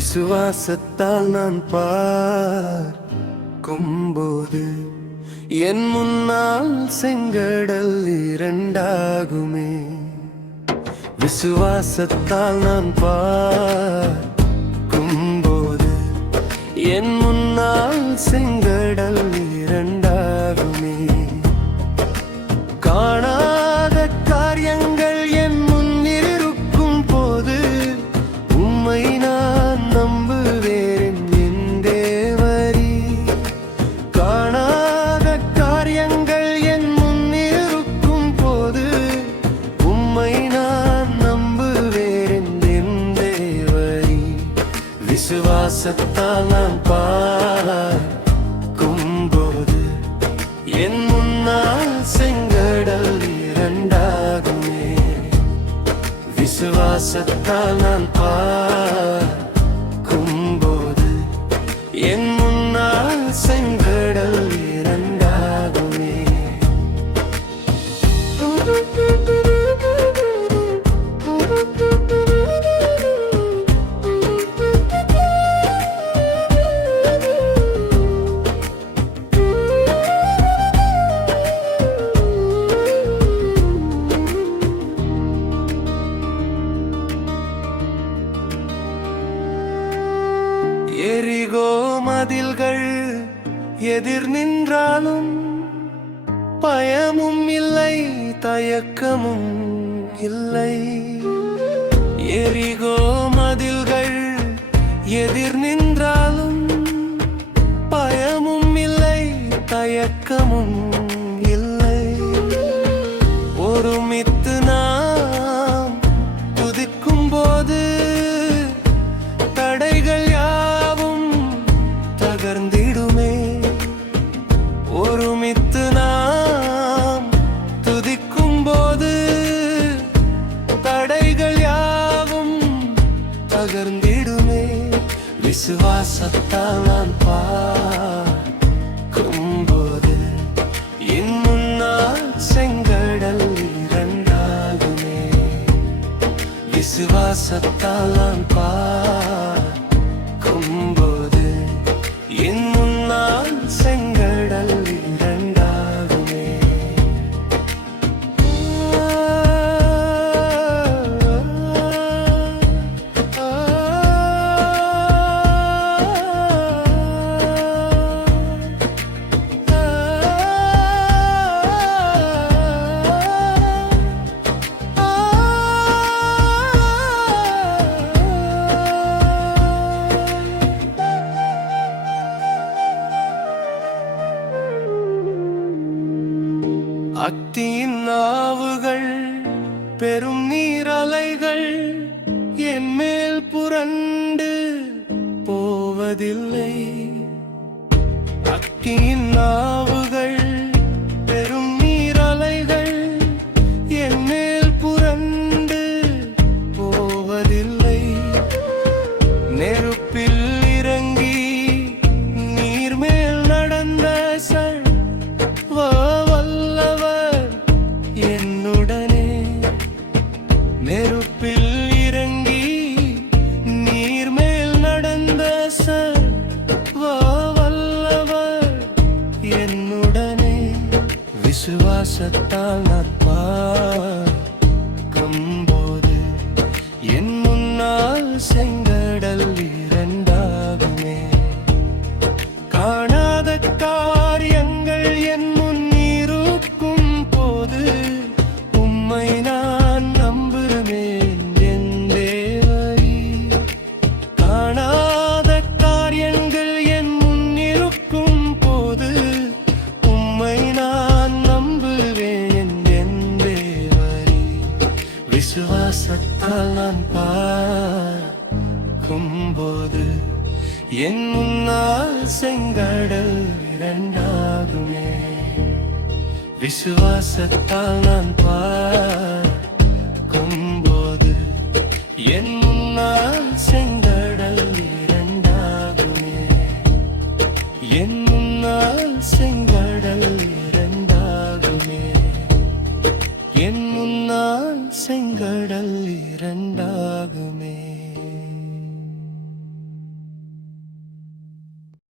விசுவாசத்தால் நான் பார்க்கும்போது என் முன்னால் செங்கடல் இரண்டாகுமே. விசுவாசத்தால் நான் பார்க்கும்போது என் முன்னால் செங்கடல் இரண்டாகுமே. காணாத காரியங்கள் என் முன்னிருக்கும் போது உம்மை நான் நம்புவேன் என் தேவரீ. காணாத காரியங்கள் என் முன்னிருக்கும் போது உம்மை நான் நம்புவேன் என் தேவரீ. விசுவாசத்தால் நான் பார்க்கும்போது என் முன்னால் செங்கடல் இரண்டாகுமே. விசுவாசத்தால் நான் பார்க்கும்போது என் முன்னால் செங்கடல் இரண்டாகுமே. எரிகோ மதில்கள் எதிர் நின்றாலும் பயமும் இல்லை தயக்கமும் இல்லை. எரிகோ மதில்கள் எதிர் நின்றாலும் பயமும் இல்லை தயக்கமும் இல்லை. ஒருமித்து நாம் துதிக்கும் போது தடைகள் யாவும் தகர்ந்திடுமே. ஒருமித்து நாம் துதிக்கும் போது தடைகள் யாவும் தகர்ந்திடுமே. விசுவாசத்தால் நான் பார்க்கும்போது என் முன்னால் செங்கடல் இரண்டாகுமே. விசுவாசத்தால் நான் பார்க்கும்போது என் முன்னால் செங்கடல் இரண்டாகுமே. அக்தியின் நாவுகள் பெரும் நீரலைகள் என் மேல் புரண்டு போவதில்லை. அக்தியின் நாவுகள் பெரும் நீரலைகள் என் மேல் புரண்டு போவதில்லை. நெருப்பில் இறங்கி நீர் மேல் நடந்த நெருப்பில் இறங்கி நீர் மேல் நடந்த வல்லவர் என்னுடனே. விசுவாசத்தால் நான் பார்க்கும்போது என் முன்னால் செங்கடல் இரண்டாகுமே. காணாத காரியங்கள் என் முன்னிருக்கும் போது உம்மை நான் நம்புவேன் என் தேவரீ. காணாத காரியங்கள் என் முன்னிருக்கும் போது உம்மை நான் நம்புவேன் என் தேவரீ. விசுவாசத்தால் நான் பார்க்கும்போது என் முன்னால் செங்கடல் இரண்டாகுமே. விசுவாசத்தால் நான் பார்க்கும்போது என் முன்னால் செங்கடல் இரண்டாகுமே. என் முன்னால் செங்கடல் இரண்டாகுமே. என் முன்னால் செங்கடல் இரண்டாகுமே.